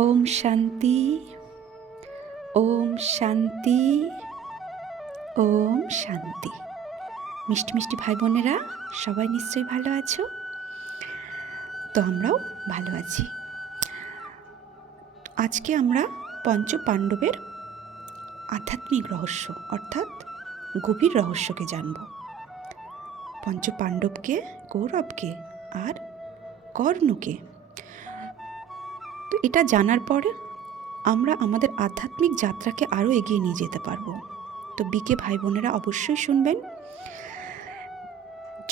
ওম শান্তি, ওম শান্তি, ওম শান্তি। মিষ্টি মিষ্টি ভাই বোনেরা, সবাই নিশ্চয়ই ভালো আছো? তো আমরাও ভালো আছি। আজকে আমরা পঞ্চ পাণ্ডবের আধ্যাত্মিক রহস্য অর্থাৎ গভীর রহস্যকে জানব। পঞ্চ পাণ্ডবকে, কৌরবকে আর কর্ণকে। তো এটা জানার পর আমরা আমাদের আধ্যাত্মিক যাত্রাকে আরও এগিয়ে নিয়ে যেতে পারবো। তো বিকে ভাই বোনেরা অবশ্যই শুনবেন।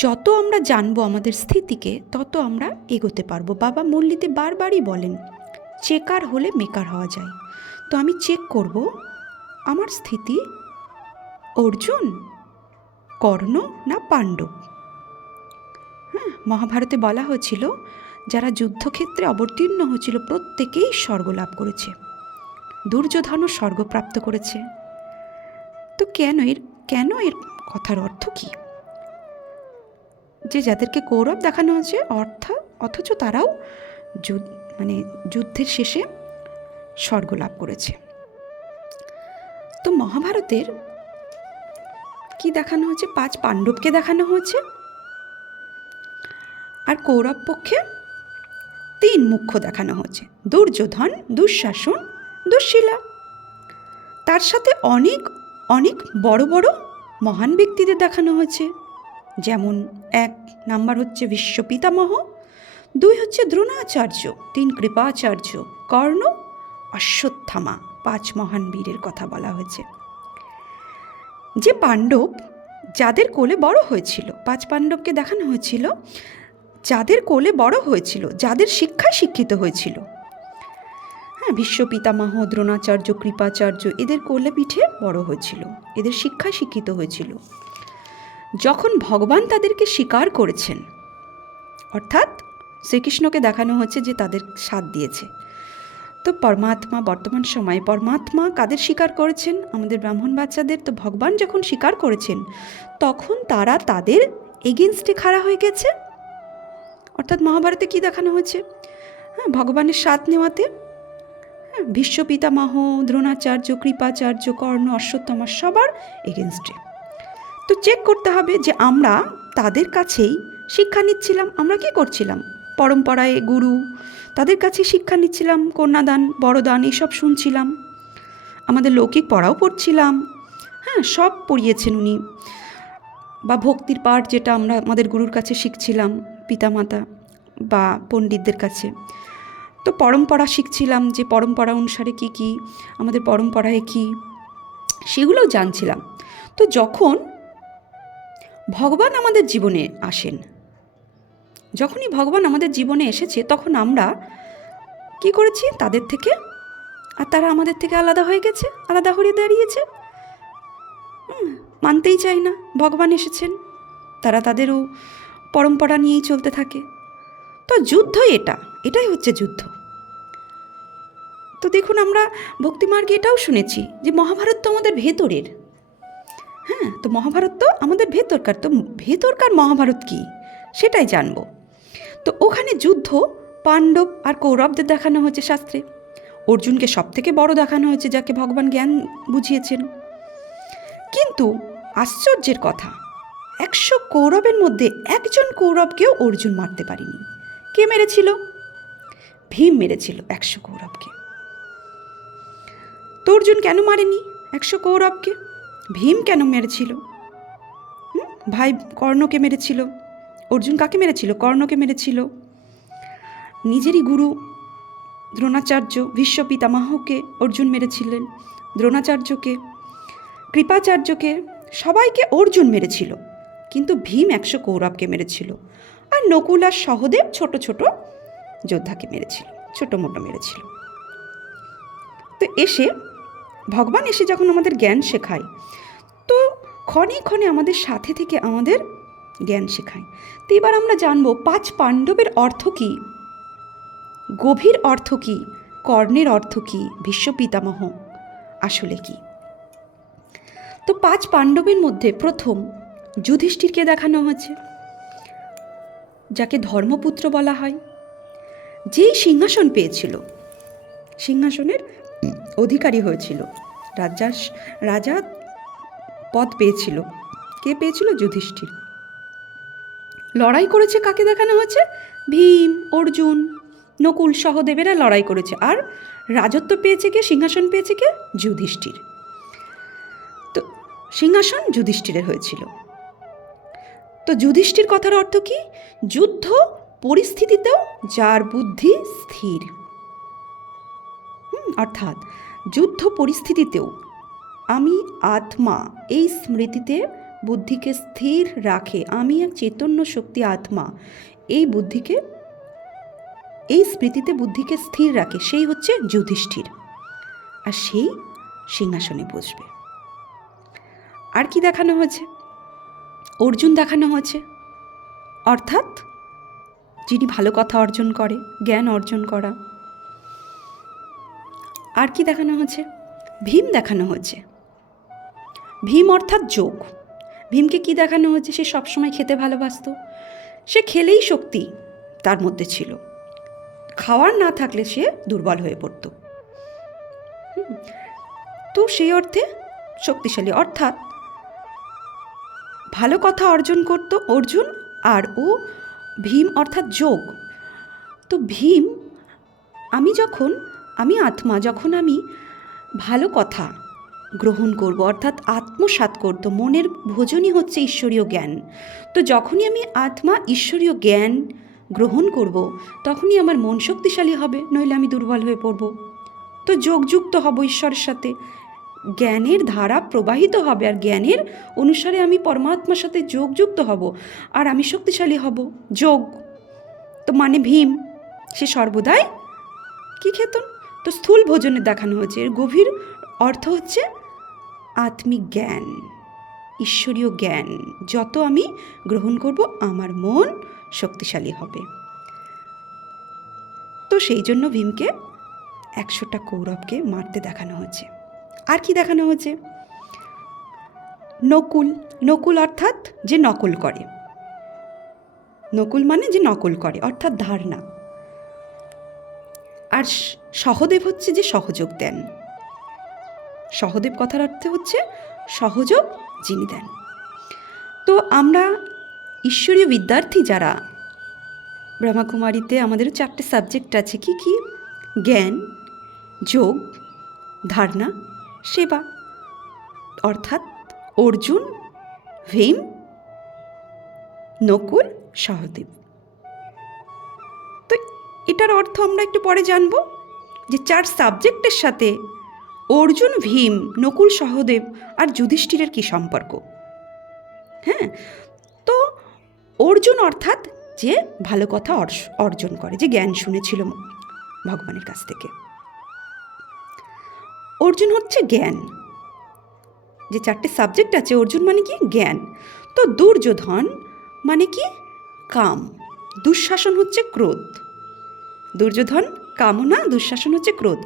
যত আমরা জানবো আমাদের স্থিতিকে, তত আমরা এগোতে পারবো। বাবা মুরলিতে বারবারই বলেন, চেকার হলে মেকার হওয়া যায়। তো আমি চেক করব আমার স্থিতি অর্জুন, কর্ণ না পাণ্ডব। মহাভারতে বলা হয়েছিল যারা যুদ্ধক্ষেত্রে অবতীর্ণ হয়েছিল প্রত্যেকেই স্বর্গ লাভ করেছে। দুর্যোধনও স্বর্গপ্রাপ্ত করেছে। তো কেন এর কথার অর্থ কি? যে যাদেরকে কৌরব দেখানো হয়েছে অথচ তারাও যুদ্ধের শেষে স্বর্গ লাভ করেছে। তো মহাভারতের কি দেখানো হয়েছে? 5 পাণ্ডবকে দেখানো হয়েছে, আর কৌরব পক্ষে 3 মুখ্য দেখানো হয়েছে, দুর্যোধন, দুঃশাসন, দুঃশীলা। তার সাথে অনেক অনেক বড় বড় মহান ব্যক্তিদের দেখানো হয়েছে। যেমন 1 নাম্বার হচ্ছে ভীষ্ম পিতামহ, 2 হচ্ছে দ্রোণাচার্য, 3 কৃপাচার্য, কর্ণ, অশ্বত্থামা। 5 মহান বীরের কথা বলা হয়েছে। যে পাণ্ডব যাদের কোলে বড় হয়েছিল, 5 পাণ্ডবকে দেখানো হয়েছিল যাদের কোলে বড় হয়েছিল, যাদের শিক্ষায় শিক্ষিত হয়েছিল। ভীষ্ম পিতামহ, দ্রোণাচার্য, কৃপাচার্য এদের কোলে পিঠে বড় হয়েছিল, এদের শিক্ষায় শিক্ষিত হয়েছিল। যখন ভগবান তাদেরকে স্বীকার করেছেন, অর্থাৎ শ্রীকৃষ্ণকে দেখানো হচ্ছে যে তাদের সাথ দিয়েছে। তো পরমাত্মা, বর্তমান সময়ে পরমাত্মা কাদের স্বীকার করেছেন? আমাদের ব্রাহ্মণ বাচ্চাদের। তো ভগবান যখন স্বীকার করেছেন, তখন তারা তাদের এগেনস্টে খাড়া হয়ে গেছে। অর্থাৎ মহাভারতে কি দেখানো হয়েছে? ভগবানের সাথ নেওয়াতে ভীষ্ম পিতামহ, দ্রোণাচার্য, কৃপাচার্য, কর্ণ, অশ্বত্থামা সবার এগেনস্টে। তো চেক করতে হবে যে আমরা তাদের কাছেই শিক্ষা নিচ্ছিলাম। আমরা কি করছিলাম? পরম্পরায় গুরু, তাদের কাছে শিক্ষা নিচ্ছিলাম, কন্যাদান, বড়দান এইসব শুনছিলাম, আমাদের লৌকিক পড়াও পড়ছিলাম। সব পড়িয়েছেন উনি। বা ভক্তির পাঠ যেটা আমরা আমাদের গুরুর কাছে শিখছিলাম, পিতামাতা বা পণ্ডিতদের কাছে। তো পরম্পরা শিখছিলাম, যে পরম্পরা অনুসারে কি কি আমাদের পরম্পরায় কি, সেগুলোও জানছিলাম। তো যখন ভগবান আমাদের জীবনে আসেন, যখনই ভগবান আমাদের জীবনে এসেছে, তখন আমরা কি করেছি? তাদের থেকে, আর তারা আমাদের থেকে আলাদা হয়ে গেছে, আলাদা হয়ে দাঁড়িয়েছে। মানতেই চাই না ভগবান এসেছেন, তারা তাদেরও পরম্পরা নিয়েই চলতে থাকে। তো যুদ্ধই এটাই হচ্ছে যুদ্ধ। তো দেখুন, আমরা ভক্তিমার্গে এটাও শুনেছি যে মহাভারত তো আমাদের ভেতরের। তো মহাভারত তো আমাদের ভেতরকার। তো ভেতরকার মহাভারত কি, সেটাই জানবো। তো ওখানে যুদ্ধ পাণ্ডব আর কৌরবদের দেখানো হয়েছে শাস্ত্রে। অর্জুনকে সব থেকে বড় দেখানো হয়েছে, যাকে ভগবান জ্ঞান বুঝিয়েছেন। কিন্তু আশ্চর্যের কথা, 100 কৌরবের মধ্যে একজন কৌরবকেও অর্জুন মারতে পারেনি। কে মেরেছিল? ভীম মেরেছিল 100 কৌরবকে। তো অর্জুন কেন মারেনি 100 কৌরবকে? ভীম কেন মেরেছিল? ভাই কর্ণকে মেরেছিল। অর্জুন কাকে মেরেছিল? কর্ণকে মেরেছিল। নিজেরই গুরু দ্রোণাচার্য, ভীষ্ম পিতামহকে অর্জুন মেরেছিলেন, দ্রোণাচার্যকে, কৃপাচার্যকে, সবাইকে অর্জুন মেরেছিল। কিন্তু ভীম 100 কৌরবকে মেরেছিল। আর নকুল আর সহদেব ছোট ছোট যোদ্ধাকে মেরেছিল, ছোট মোটো মেরেছিল। তো ভগবান এসে যখন আমাদের জ্ঞান শেখায়, তো ক্ষণে ক্ষণে আমাদের সাথে থেকে আমাদের জ্ঞান শেখায়। তো এবার আমরা জানবো 5 পাণ্ডবের অর্থ কী, গভীর অর্থ কী, কর্ণের অর্থ কী, ভীষ্ম পিতামহ আসলে কি। তো 5 পাণ্ডবের মধ্যে প্রথম যুধিষ্ঠিরকে দেখানো হয়েছে, যাকে ধর্মপুত্র বলা হয়। যেই সিংহাসন পেয়েছিল, সিংহাসনের অধিকারী হয়েছিল, রাজা পদ পেয়েছিল। কে পেয়েছিল? যুধিষ্ঠির। লড়াই করেছে কাকে দেখানো হচ্ছে? ভীম, অর্জুন, নকুল, সহদেবেরা লড়াই করেছে। আর রাজত্ব পেয়েছে কে? সিংহাসন পেয়েছে কে? যুধিষ্ঠির। তো সিংহাসন যুধিষ্ঠিরের হয়েছিল। তো যুধিষ্ঠির কথার অর্থ কি? যুদ্ধ পরিস্থিতিতেও যার বুদ্ধি স্থির। অর্থাৎ যুদ্ধ পরিস্থিতিতেও আমি আত্মা, এই স্মৃতিতে বুদ্ধিকে স্থির রাখে। আমি এক চৈতন্য শক্তি আত্মা, এই বুদ্ধিকে, এই স্মৃতিতে বুদ্ধিকে স্থির রাখে, সেই হচ্ছে যুধিষ্ঠির। আর সেই সিংহাসনে বসবে। আর কি দেখানো হয়েছে? অর্জুন দেখানো হয়েছে, অর্থাৎ যিনি ভালো কথা অর্জন করে, জ্ঞান অর্জন করা। আর কি দেখানো হয়েছে? ভীম দেখানো হয়েছে। ভীম অর্থাৎ যোগ। ভীমকে কি দেখানো হয়েছে? সে সবসময় খেতে ভালোবাসত, সে খেলেই শক্তি তার মধ্যে ছিল, খাওয়ার না থাকলে সে দুর্বল হয়ে পড়ত। তো সেই অর্থে শক্তিশালী, অর্থাৎ ভালো কথা অর্জন করত অর্জুন। আর ও ভীম অর্থাৎ যোগ। তো ভীম, আমি আত্মা, যখন আমি ভালো কথা গ্রহণ করব, অর্থাৎ আত্মসাৎ করত, মনের ভোজনই হচ্ছে ঈশ্বরীয় জ্ঞান। তো যখনই আমি আত্মা ঈশ্বরীয় জ্ঞান গ্রহণ করব, তখনই আমার মন শক্তিশালী হবে, নইলে আমি দুর্বল হয়ে পড়ব। তো যোগযুক্ত হব ঈশ্বরের সাথে, জ্ঞানের ধারা প্রবাহিত হবে, আর জ্ঞানের অনুসারে আমি পরমাত্মার সাথে যোগযুক্ত হব, আর আমি শক্তিশালী হব। যোগ তো মানে ভীম, সে সর্বদাই কি খেত? তো স্থূল ভোজনে দেখানো হয়েছে। এর গভীর অর্থ হচ্ছে আত্মিক জ্ঞান, ঈশ্বরীয় জ্ঞান যত আমি গ্রহণ করব, আমার মন শক্তিশালী হবে। তো সেই জন্য ভীমকে 100টা কৌরবকে মারতে দেখানো হয়েছে। আর কি দেখানো হয়েছে? নকুল। নকুল অর্থাৎ যে নকল করে। নকুল মানে যে নকল করে, অর্থাৎ ধারণা। আর সহদেব হচ্ছে যে সহযোগ দেন। সহদেব কথার অর্থ হচ্ছে সহযোগ যিনি দেন। তো আমরা ঈশ্বরীয় বিদ্যার্থী যারা, ব্রহ্মাকুমারীতে আমাদের 4টে সাবজেক্ট আছে। কি কি? জ্ঞান, যোগ, ধারণা, সেবা। অর্থাৎ অর্জুন, ভীম, নকুল, সহদেব। তো এটার অর্থ আমরা একটু পরে জানব, যে 4 সাবজেক্টের সাথে অর্জুন, ভীম, নকুল, সহদেব আর যুধিষ্ঠিরের কি সম্পর্ক। হ্যাঁ, তো অর্জুন অর্থাৎ যে ভালো কথা অর্জন করে, যে জ্ঞান শুনেছিল ভগবানের কাছ থেকে। অর্জুন হচ্ছে জ্ঞান। যে 4টে সাবজেক্ট আছে, অর্জুন মানে কি? জ্ঞান। তো দুর্যোধন মানে কি? কাম। দুঃশাসন হচ্ছে ক্রোধ। দুর্যোধন কামনা, দুঃশাসন হচ্ছে ক্রোধ।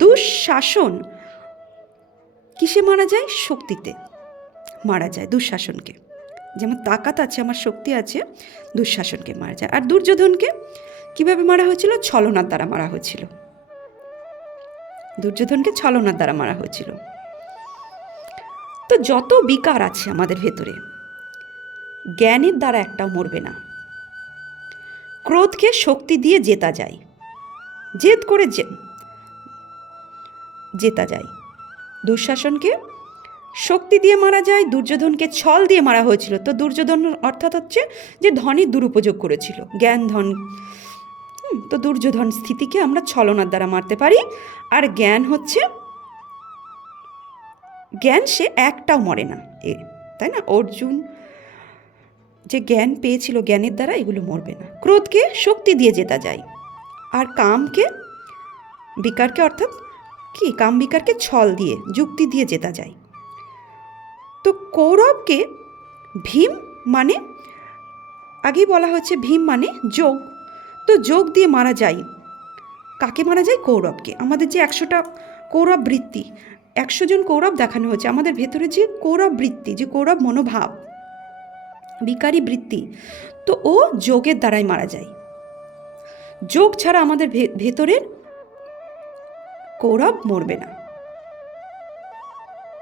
দুঃশাসন কিসে মারা যায়? শক্তিতে মারা যায় দুঃশাসনকে। যেমন তাকাত আছে, আমার শক্তি আছে, দুঃশাসনকে মারা যায়। আর দুর্যোধনকে কিভাবে মারা হয়েছিল? ছলনার দ্বারা মারা হয়েছিল। দুর্যোধনকে ছলনার দ্বারা মারা হয়েছিল। তো যত বিকার আছে আমাদের ভেতরে, জ্ঞানের দ্বারা একটাও মরবে না। ক্রোধকে শক্তি দিয়ে জেতা যায়, জেদ করে জেতা যায়। দুঃশাসনকে শক্তি দিয়ে মারা যায়, দুর্যোধনকে ছল দিয়ে মারা হয়েছিল। তো দুর্যোধন অর্থাৎ হচ্ছে যে ধনের দুরুপযোগ করেছিল, জ্ঞান ধন। তো দুর্যোধন স্থিতিকে আমরা ছলনার দ্বারা মারতে পারি। আর জ্ঞান হচ্ছে জ্ঞান, সে একটাও মরে না, তাই না? অর্জুন যে জ্ঞান পেয়েছিল, জ্ঞানের দ্বারা এগুলো মরবে না। ক্রোধকে শক্তি দিয়ে জেতা যায়। আর কামকে, বিকারকে, অর্থাৎ কি? কাম বিকারকে ছল দিয়ে, যুক্তি দিয়ে জেতা যায়। তো কৌরবকে ভীম মানে, আগেই বলা হচ্ছে ভীম মানে যোগ। তো যোগ দিয়ে মারা যায়। কাকে মারা যায়? কৌরবকে। আমাদের যে 100টা কৌরব বৃত্তি, 100 জন কৌরব দেখানো হয়েছে। আমাদের ভেতরে যে কৌরব বৃত্তি, যে কৌরব মনোভাব, বিকারী বৃত্তি, তো ও যোগের দ্বারাই মারা যায়। যোগ ছাড়া আমাদের ভেতরের কৌরব মরবে না।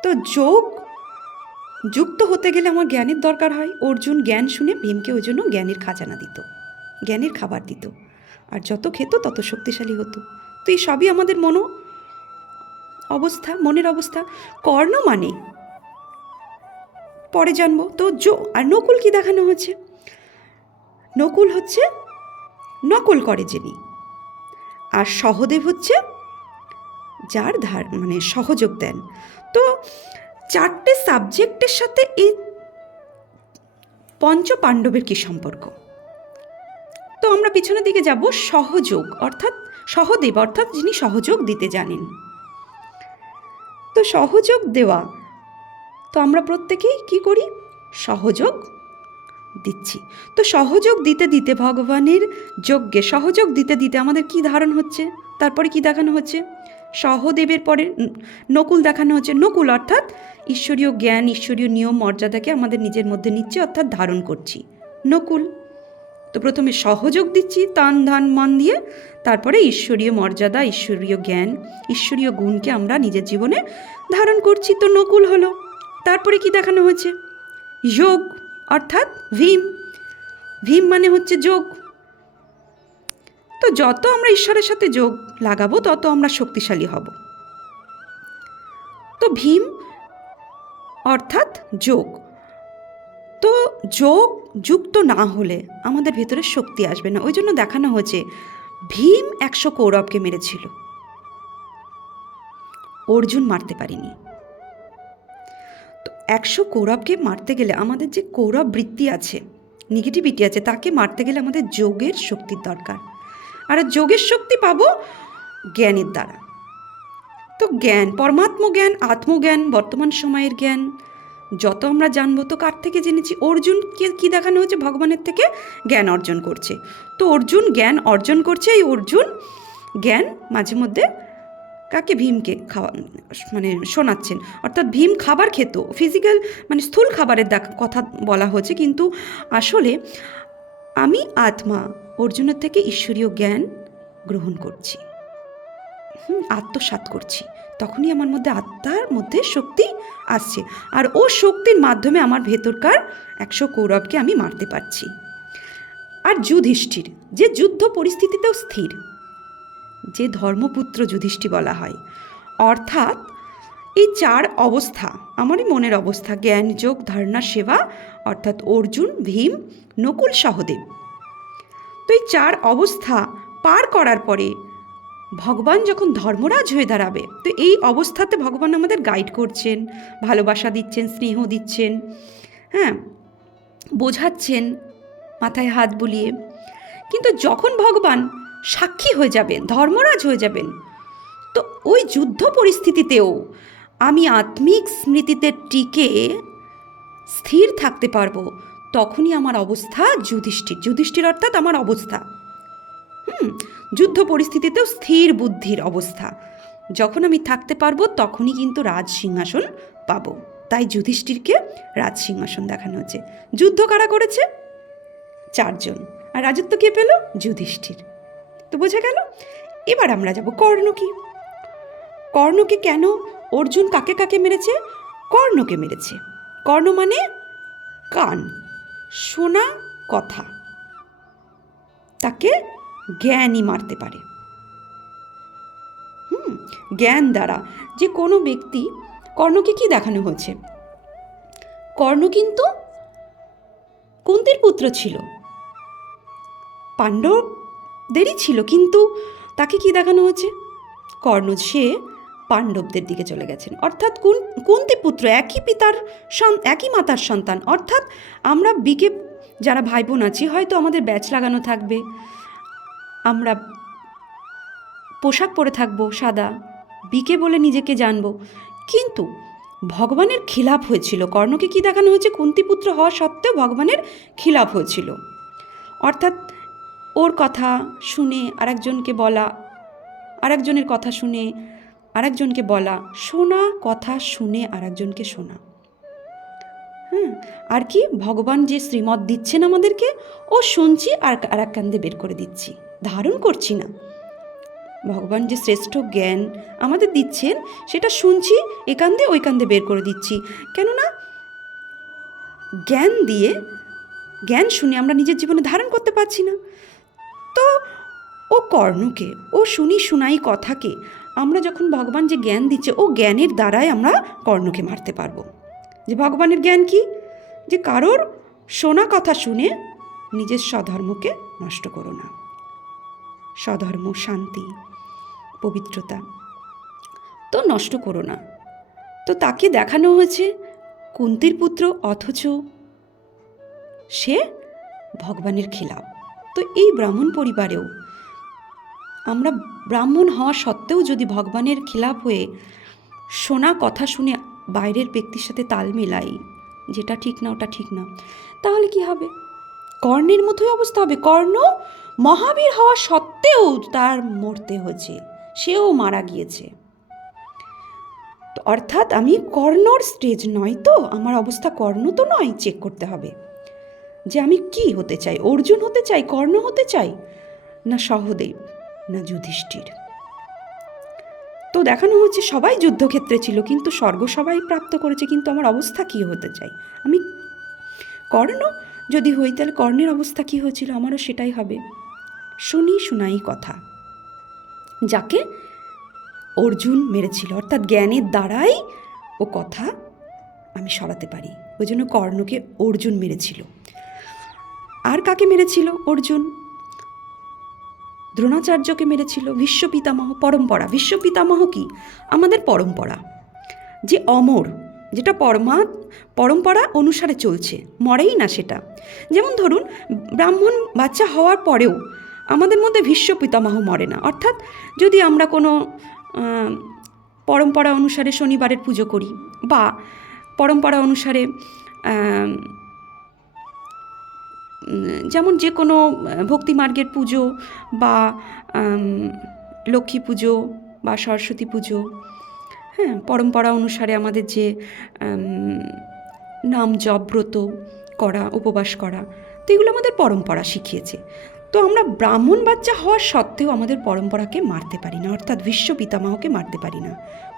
তো যোগ যুক্ত হতে গেলে আমার জ্ঞানের দরকার হয়। অর্জুন জ্ঞান শুনে ভীমকে ওই জন্য জ্ঞানের খাজানা দিত, জ্ঞানের খাবার দিত, আর যত খেত তত শক্তিশালী হতো। তো এই সবই আমাদের মনের অবস্থা। কর্ণ মানে পরে জানবো। তো আর নকুল কি দেখানো হচ্ছে? নকুল হচ্ছে নকল করে যিনি, আর সহদেব হচ্ছে যার মানে সহযোগ দেন। তো 4টে সাবজেক্টের সাথে এই পঞ্চ পাণ্ডবের কি সম্পর্ক? তো আমরা পিছনের দিকে যাব। সহযোগ অর্থাৎ সহদেব, অর্থাৎ যিনি সহযোগ দিতে জানেন। তো সহযোগ দেওয়া, তো আমরা প্রত্যেকেই কি করি? সহযোগ দিচ্ছি। তো সহযোগ দিতে দিতে ভগবানের যজ্ঞে সহযোগ দিতে দিতে আমাদের কি ধারণ হচ্ছে? তারপরে কি দেখানো হচ্ছে? সহদেবের পরে নকুল দেখানো হচ্ছে। নকুল অর্থাৎ ঈশ্বরীয় জ্ঞান, ঈশ্বরীয় নিয়ম মর্যাদাকে আমাদের নিজের মধ্যে নিচ্ছে, অর্থাৎ ধারণ করছি। নকুল তো প্রথমে সহযোগ দিচ্ছি তান ধান মন দিয়ে, তারপরে ঈশ্বরীয় মর্যাদা, ঈশ্বরীয় জ্ঞান, ঈশ্বরীয় গুণকে আমরা নিজের জীবনে ধারণ করছি। তো নকুল হলো। তারপরে কি দেখানো হয়েছে? যোগ অর্থাৎ ভীম। ভীম মানে হচ্ছে যোগ। তো যত আমরা ঈশ্বরের সাথে যোগ লাগাবো তত আমরা শক্তিশালী হব। তো ভীম অর্থাৎ যোগ। তো যোগ যুক্ত না হলে আমাদের ভেতরে শক্তি আসবে না। ওই জন্য দেখানো হয়েছে ভীম 100 কৌরবকে মেরেছিল, অর্জুন মারতে পারেনি। তো 100 কৌরবকে মারতে গেলে আমাদের যে কৌরব বৃত্তি আছে, নেগেটিভিটি আছে, তাকে মারতে গেলে আমাদের যোগের শক্তির দরকার। আর যোগের শক্তি পাবো জ্ঞানের দ্বারা। তো জ্ঞান, পরমাত্ম জ্ঞান, আত্মজ্ঞান, বর্তমান সময়ের জ্ঞান যত আমরা জানবো। তো কার থেকে জেনেছি? অর্জুনকে কি দেখানো হচ্ছে? ভগবানের থেকে জ্ঞান অর্জন করছে। তো অর্জুন জ্ঞান অর্জন করছে। এই অর্জুন জ্ঞান মাঝে মধ্যে কাকে? ভীমকে মানে শোনাচ্ছেন। অর্থাৎ ভীম খাবার খেত, ফিজিক্যাল মানে স্থূল খাবারের কথা বলা হয়েছে, কিন্তু আসলে আমি আত্মা অর্জুনের থেকে ঈশ্বরীয় জ্ঞান গ্রহণ করছি, আত্মসাৎ করছি। তখনই আমার মধ্যে আত্মার মধ্যে শক্তি আসছে, আর ও শক্তির মাধ্যমে আমার ভেতরকার 100 কৌরবকে আমি মারতে পারছি। আর যুধিষ্ঠির যে যুদ্ধ পরিস্থিতিতেও স্থির, যে ধর্মপুত্র যুধিষ্ঠির বলা হয়। অর্থাৎ এই 4 অবস্থা আমারই মনের অবস্থা, জ্ঞান, যোগ, ধারণা, সেবা, অর্থাৎ অর্জুন, ভীম, নকুল, সহদেব। তো এই 4 অবস্থা পার করার পরে ভগবান যখন ধর্মরাজ হয়ে দাঁড়াবে, তো এই অবস্থাতে ভগবান আমাদের গাইড করছেন, ভালোবাসা দিচ্ছেন, স্নেহ দিচ্ছেন, বোঝাচ্ছেন মাথায় হাত বুলিয়ে। কিন্তু যখন ভগবান সাক্ষী হয়ে যাবেন, ধর্মরাজ হয়ে যাবেন, তো ওই যুদ্ধ পরিস্থিতিতেও আমি আত্মিক স্মৃতিতে টিকে স্থির থাকতে পারবো। তখনই আমার অবস্থা যুধিষ্ঠির অর্থাৎ আমার অবস্থা যুদ্ধ পরিস্থিতিতেও স্থির বুদ্ধির অবস্থা যখন আমি থাকতে পারবো, তখনই কিন্তু রাজ সিংহাসন পাবো। তাই যুধিষ্ঠিরকে রাজ সিংহাসন দেখানো হচ্ছে। যুদ্ধ কারা করেছে? 4 জন। আর রাজত্ব কে পেল? যুধিষ্ঠির। তো বোঝা গেল। এবার আমরা যাব কর্ণকে। কর্ণকে কেন অর্জুন কাকে কাকে মেরেছে? কর্ণকে মেরেছে। কর্ণ মানে কান, শোনা কথা, তাকে জ্ঞানই মারতে পারে। জ্ঞান দ্বারা যে কোনো ব্যক্তি। কর্ণকে কি দেখানো হয়েছে? কর্ণ কিন্তু কুন্তির পুত্র ছিল, পাণ্ডবদেরই ছিল, কিন্তু তাকে কি দেখানো হয়েছে? কর্ণ সে পাণ্ডবদের দিকে চলে গেছেন। অর্থাৎ কুন্তি পুত্র, একই মাতার সন্তান। অর্থাৎ আমরা বিকে যারা ভাই বোন আছি, হয়তো আমাদের ব্যাচ লাগানো থাকবে, আমরা পোশাক পরে থাকবো সাদা, বিকে বলে নিজেকে জানবো, কিন্তু ভগবানের খিলাফ হয়েছিল। কর্ণকে কি দেখানো হয়েছে? কুন্তিপুত্র হওয়া সত্ত্বেও ভগবানের খিলাফ হয়েছিল। অর্থাৎ ওর কথা শুনে আরেকজনকে বলা, আরেকজনের কথা শুনে আরেকজনকে বলা, শোনা কথা শুনে আরেকজনকে শোনা। আর কি? ভগবান যে শ্রীমত দিচ্ছেন আমাদেরকে, ও শুনছি আর এক কান্দে বের করে দিচ্ছি, ধারণ করছি না। ভগবান যে শ্রেষ্ঠ জ্ঞান আমাদের দিচ্ছেন সেটা শুনছি, এ কান্দে ওই কান্দে বের করে দিচ্ছি। কেননা জ্ঞান শুনে আমরা নিজের জীবনে ধারণ করতে পারছি না। তো ও কর্ণকে, ও শুনাই কথাকে আমরা যখন ভগবান যে জ্ঞান দিচ্ছে, ও জ্ঞানের দ্বারাই আমরা কর্ণকে মারতে পারবো। যে ভগবানের জ্ঞান কি? যে কারোর শোনা কথা শুনে নিজের স্বধর্মকে নষ্ট করো না। স্বধর্ম, শান্তি, পবিত্রতা তো নষ্ট করো না। তো তাকে দেখানো হয়েছে কুন্তির পুত্র, অথচ সে ভগবানের খিলাফ। তো এই ব্রাহ্মণ পরিবারেও আমরা ব্রাহ্মণ হওয়া সত্ত্বেও যদি ভগবানের খিলাফ হয়ে শোনা কথা শুনে বাইরের ব্যক্তির সাথে তাল মেলাই, যেটা ঠিক না ওটা ঠিক না, তাহলে কি হবে? কর্ণের মতোই অবস্থা হবে। কর্ণ মহাবীর হওয়া সত্ত্বেও তার মরতে হয়েছে, সেও মারা গিয়েছে। অর্থাৎ আমি কর্ণর স্টেজ নয়, তো আমার অবস্থা কর্ণ তো নয়। চেক করতে হবে যে আমি কি হতে চাই, অর্জুন হতে চাই, কর্ণ হতে চাই, না সহদেব, না যুধিষ্ঠির। তো দেখানো হচ্ছে সবাই যুদ্ধক্ষেত্রে ছিল, কিন্তু স্বর্গ সবাই প্রাপ্ত করেছে, কিন্তু আমার অবস্থা কি হতে চাই? আমি কর্ণ যদি হই, তাহলে কর্ণের অবস্থা কি হয়েছিল, আমারও সেটাই হবে। শুনাই কথা, যাকে অর্জুন মেরেছিল, অর্থাৎ জ্ঞানের দ্বারাই ও কথা আমি সরাতে পারি। ওই জন্য কর্ণকে অর্জুন মেরেছিল। আর কাকে মেরেছিল অর্জুন? দ্রোণাচার্যকে মেরেছিল। বিশ্বপিতামহ, পরম্পরা। বিশ্বপিতামহ কি? আমাদের পরম্পরা, যে অমর, যেটা পরম্পরা অনুসারে চলছে, মরেই না সেটা। যেমন ধরুন, ব্রাহ্মণ বাচ্চা হওয়ার পরেও আমাদের মধ্যে ভীষ্ম পিতামহ মরে না। অর্থাৎ যদি আমরা কোনো পরম্পরা অনুসারে শনিবারের পুজো করি, বা পরম্পরা অনুসারে যেমন যে কোনো ভক্তিমার্গের পুজো, বা লক্ষ্মী পুজো বা সরস্বতী পুজো, হ্যাঁ, পরম্পরা অনুসারে আমাদের যে নাম জপ, ব্রত করা, উপবাস করা, তো এগুলো আমাদের পরম্পরা শিখিয়েছে। তো আমরা ব্রাহ্মণ বাচ্চা হওয়ার সত্ত্বেও আমাদের পরম্পরাকে মারতে পারি না, অর্থাৎ ভীষ্ম পিতামহকে মারতে পারি না।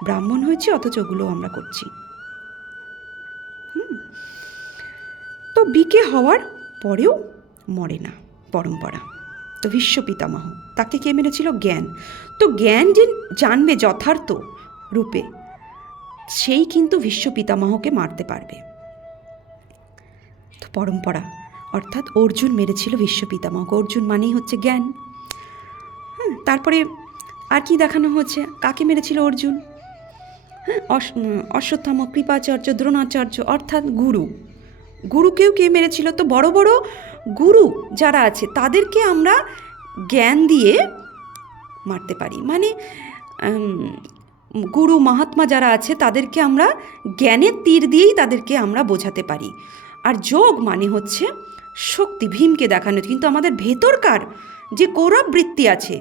ব্রাহ্মণ হয়েছে অথচ ওগুলো আমরা করছি। তো বিকে হওয়ার পরেও মরে না পরম্পরা। তো ভীষ্ম পিতামহ, তাকে কে মেরেছিল? জ্ঞান। তো জ্ঞান যে জানবে যথার্থ রূপে, সেই কিন্তু ভীষ্ম পিতামহকে মারতে পারবে। তো পরম্পরা, অর্থাৎ অর্জুন মেরেছিল ভীষ্ম পিতামহকে। অর্জুন মানেই হচ্ছে জ্ঞান। হ্যাঁ, তারপরে আর কি দেখানো হচ্ছে? কাকে মেরেছিল অর্জুন? হ্যাঁ, অশ্বত্থামা, কৃপাচার্য, দ্রোণাচার্য, অর্থাৎ গুরুকেও কে মেরেছিল? তো বড় বড় গুরু যারা আছে তাদেরকে আমরা জ্ঞান দিয়ে মারতে পারি। মানে গুরু মহাত্মা যারা আছে তাদেরকে আমরা জ্ঞানের তীর দিয়েই তাদেরকে আমরা বোঝাতে পারি। আর যোগ মানে হচ্ছে শক্তি, ভীমকে দেখানো। কিন্তু আমাদের ভেতরকার যে কৌরব বৃত্তি আছে,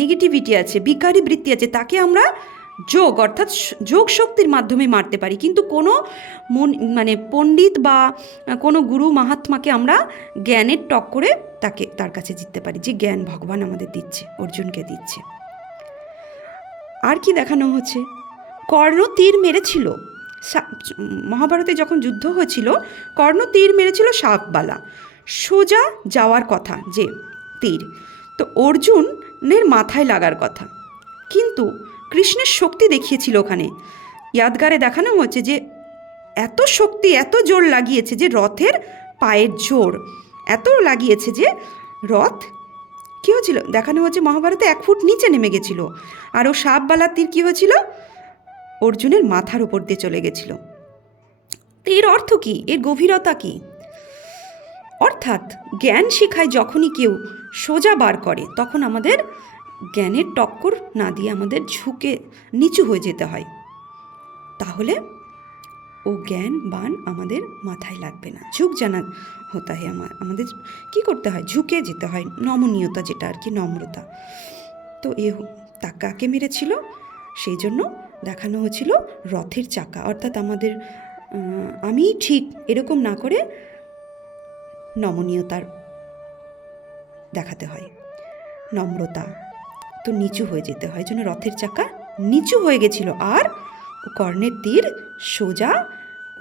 নেগেটিভিটি আছে, বিকারী বৃত্তি আছে, তাকে আমরা যোগ অর্থাৎ যোগ শক্তির মাধ্যমে মারতে পারি। কিন্তু কোনো পণ্ডিত বা কোনো গুরু মহাত্মাকে আমরা জ্ঞানের টক্করে তার কাছে জিততে পারি, যে জ্ঞান ভগবান আমাদের দিচ্ছে, অর্জুনকে দিচ্ছে। আর কি দেখানো হচ্ছে? কর্ণ তীর মেরেছিল মহাভারতে যখন যুদ্ধ হয়েছিল, কর্ণ তীর মেরেছিল সাপবালা, সোজা যাওয়ার কথা যে তীর, তো অর্জুনের মাথায় লাগার কথা। কিন্তু কৃষ্ণের শক্তি দেখিয়েছিল ওখানে। ইয়াদগারে দেখানো হচ্ছে যে এত শক্তি, এত জোর লাগিয়েছে, যে রথের পায়ের জোর এত লাগিয়েছে যে রথ কী হয়েছিল দেখানো হচ্ছে মহাভারতে 1 ফুট নিচে নেমে গেছিল। আর ও সাপবালার তীর কী হয়েছিল? অর্জুনের মাথার উপর দিয়ে চলে গেছিল। তো এর অর্থ কী? এর গভীরতা কী? অর্থাৎ জ্ঞান শিখায় যখনই কেউ সোজা বার করে, তখন আমাদের জ্ঞানের টক্কর না দিয়ে আমাদের ঝুঁকে নিচু হয়ে যেতে হয়। তাহলে ও জ্ঞান বান আমাদের মাথায় লাগবে না। ঝুঁক জানা হতে হয়, আমাদের কি করতে হয়? ঝুঁকে যেতে হয়। নমনীয়তা, যেটা আর কি, নম্রতা। তো কাকে মেরেছিল? সেই জন্য দেখানো হয়েছিল রথের চাকা, অর্থাৎ আমাদের আমি ঠিক এরকম না করে নমনীয়তার দেখাতে হয়, নম্রতা। তো নিচু হয়ে যেতে হয়, জন্য রথের চাকা নিচু হয়ে গেছিল, আর কর্ণের তীর সোজা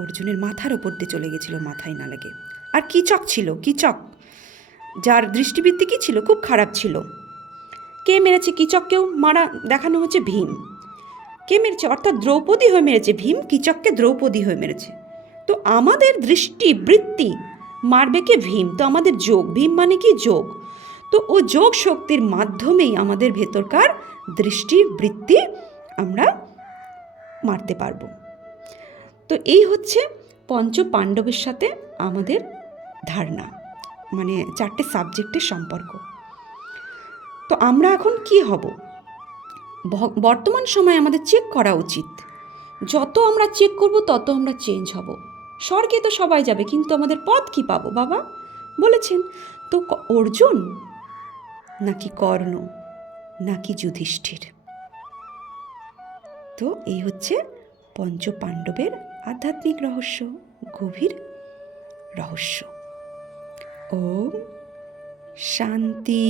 অর্জুনের মাথার ওপর দিয়ে চলে গেছিল, মাথায় না লাগে। আর কীচক ছিল, কীচক, যার দৃষ্টিবৃত্তি কী ছিল, খুব খারাপ ছিল। কে মেরেছে কীচককেও? মারা দেখানো হচ্ছে ভীম। কে মেরেছে? অর্থাৎ দ্রৌপদী হয়ে মেরেছে। ভীম কীচককে দ্রৌপদী হয়ে মেরেছে। তো আমাদের দৃষ্টিবৃত্তি মারবে কে? ভীম। তো আমাদের যোগ, ভীম মানে কি? যোগ। তো ও যোগ শক্তির মাধ্যমেই আমাদের ভেতরকার দৃষ্টিবৃত্তি আমরা মারতে পারবো। তো এই হচ্ছে পঞ্চ পাণ্ডবের সাথে আমাদের ধারণা, মানে 4টে সাবজেক্টের সম্পর্ক। তো আমরা এখন কি হব? বর্তমান সময়ে আমাদের চেক করা উচিত। যত আমরা চেক করব তত আমরা চেঞ্জ হব। স্বর্গে তো সবাই যাবে, কিন্তু আমাদের পথ কি পাবো বাবা বলেছেন। তো অর্জুন নাকি কর্ণ নাকি যুধিষ্ঠির? তো এই হচ্ছে পঞ্চ পাণ্ডবের আধ্যাত্মিক রহস্য, গভীর রহস্য। ওম শান্তি।